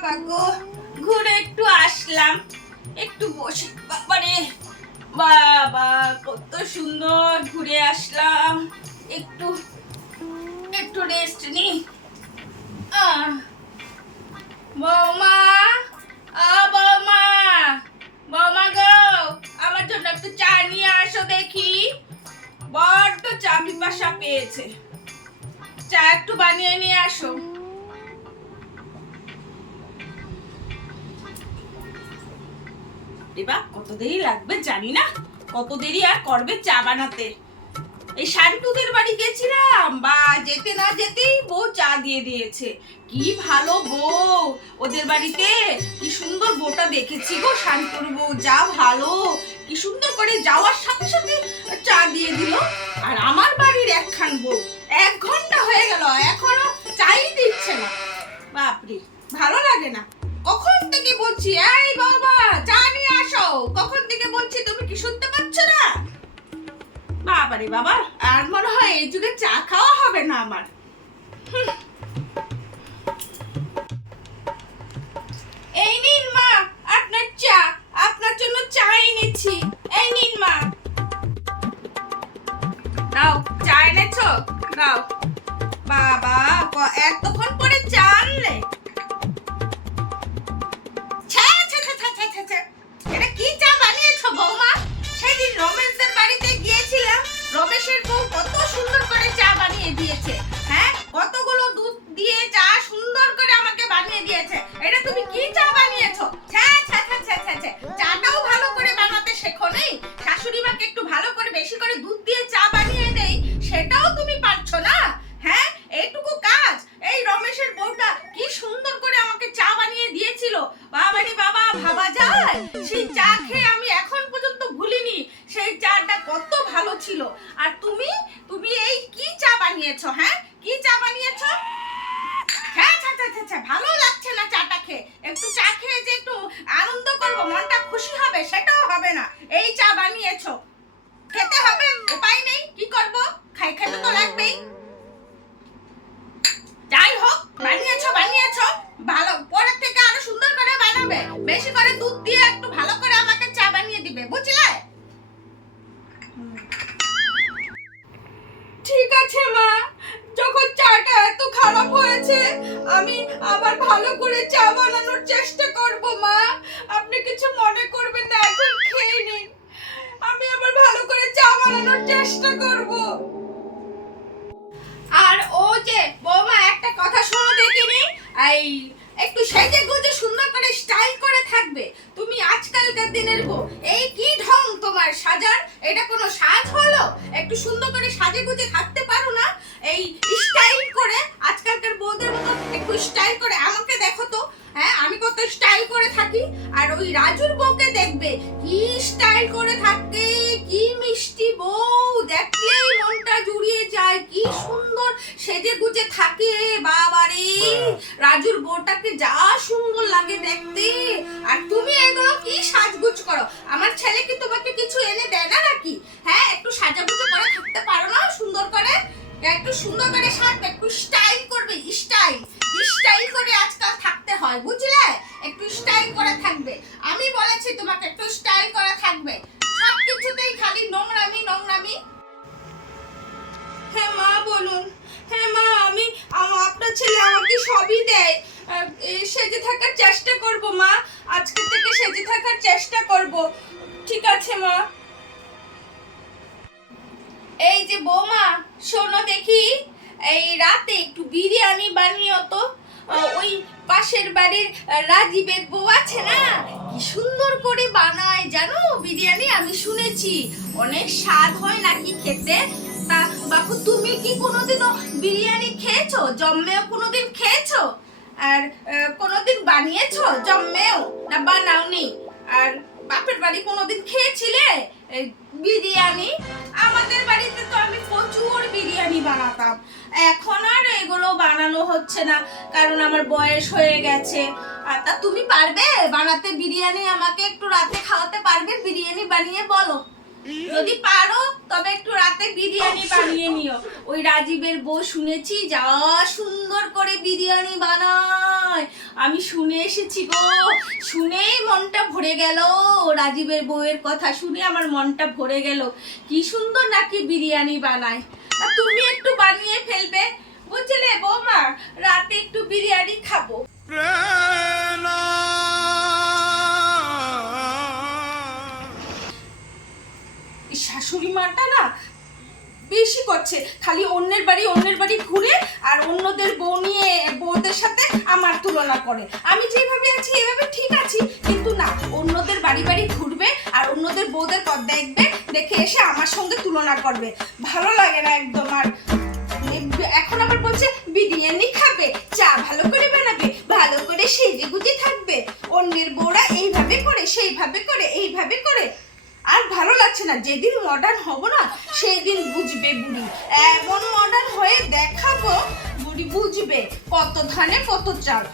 বাবা ঘুরে একটু আসলাম। একটু বসে। বাবারে, বাবা, কত সুন্দর ঘুরে আসলাম। একটু একটু রেস্ট নি। বৌমা, আ, বৌমা বৌমা গো, আমার জন্য একটু চা নিয়ে আসো দেখি। বড্ড চা পিপাসা পেয়েছে। চা একটু বানিয়ে নিয়ে আসো। এবা কত দেরি লাগবে জানি না। কত দেরি আর করবে চা বানাতে। এই শান্তুদের বাড়ি গেছিলাম, বা যেতে না যেতেই বউ চা দিয়ে দিয়েছে। কি ভালো বউ, ওদের বাড়িতে কি সুন্দর বউটা দেখেছি গো শান্তুর বউ, যা ভালো। কি সুন্দর করে যাওয়ার সাথে সাথে চা দিয়ে দিল। আর আমার বাড়ির একখান বউ, এক ঘণ্টা হয়ে গেল, এখনও বাবারে বাবা। আর মনে হয় এই যুগে চা খাওয়া হবে না আমার। হবে সেটাও ঠিক আছে, মা। যখন চাটা এত খারাপ হয়েছে, আমি আবার ভালো করে চা বানানোর চেষ্টা করব, মা। আপনি কিছু মনে করবেন না, এখন খেয়ে নিন। আমি আবার ভালো করে চা বানানোর চেষ্টা করব। আর ও যে বৌমা, একটা কথা শোনো দেখিনি? এই, একটু সেজে গুজে সুন্দর করে স্টাইল করে থাকবে। তুমি আজকালকার দিনের বউ। একটু সুন্দর করে সাজে গুজে থাকতে পারো না? এই স্টাইল করে আজকালকার বউদের মতো একটু স্টাইল করে। আমাকে দেখো তো হ্যাঁ আমি কত স্টাইল করে থাকি আর ওই রাজুর বউকে দেখবে কি স্টাইল করে থাকে কি মিষ্টি বউ দেখলেই মনটা জুড়িয়ে যায় কি সুন্দর সেজে গুজে থাকে বাবারে। রাজুর বউটাকে যা সুন্দর লাগে দেখতে। আর তুমি এগুলো কি সাজগুজ করো? আমার ছেলে কি তোমাকে কিছু এনে দেয় না নাকি? দেখি এই রাতে একটু বিরিয়ানি বানিও তো ওই পাশের বাড়ির রাজীবের বউ আছে না? কি সুন্দর করে বানায় জানো বিরিয়ানি? আমি শুনেছি, অনেক স্বাদ হয় নাকি খেতে? তা বাপু, তুমি কি কোনোদিনও বিরিয়ানি খেয়েছো? জন্মেও কোনোদিন খেয়েছো? আর কোনোদিন বানিয়েছো? জন্মেও? না বানাওনি? আর বাপের বাড়ি কোনোদিন খেয়েছিলে? বিরিয়ানি? আমাদের বাড়িতে তো আমি প্রচুর বিরিয়ানি বানাতাম। এখন আর এগুলো বানানো হচ্ছে না, কারণ আমার বয়স হয়ে গেছে। তা তুমি পারবে? বানাতে বিরিয়ানি আমাকে একটু রাতে খাওয়াতে পারবে? বিরিয়ানি বানিয়ে বলো। যদি পারো তবে একটু রাতে বিরিয়ানি বানিয়ে নিও। ওই রাজীবের বউ শুনেছি যা সুন্দর করে বিরিয়ানি বানায়। আমি শুনে এসেছি গো শুনেই মনটা ভরে গেল। রাজীবের বউয়ের কথা শুনে আমার মনটা ভরে গেল। কি সুন্দর নাকি বিরিয়ানি বানায়। তুমি একটু বানিয়ে ফেলবে। বুঝলে বৌমা রাতে একটু বিরিয়ানি খাব। শাশুড়ি মাটা না বেশি করছে। খালি অন্যের বাড়ি অন্যের বাড়ি ঘুরে আর অন্যদের বউ নিয়ে, বউদের সাথে আমার তুলনা করে। আমি যেভাবে আছি, এভাবে ঠিক আছি। কিন্তু না, অন্যদের বাড়ি বাড়ি ঘুরবে আর অন্যদের বউদের পথ দেখবে, দেখে এসে আমার সঙ্গে তুলনা করবে। ভালো লাগে না একদম আর। এখন আবার বলছে, বিরিয়ানি খাবে, চা ভালো করে বানাবে, ভালো করে সেজে গুজে থাকবে। অন্যের বউরা এইভাবে করে, সেইভাবে করে, এইভাবে করে। আর ভালো লাগছে না, যেদিন মডার্ন হব না সেই দিন বুঝবে বুড়ি। এমন মডার্ন হয়ে দেখাবো, বুড়ি বুঝবে কত ধানে কত চাল।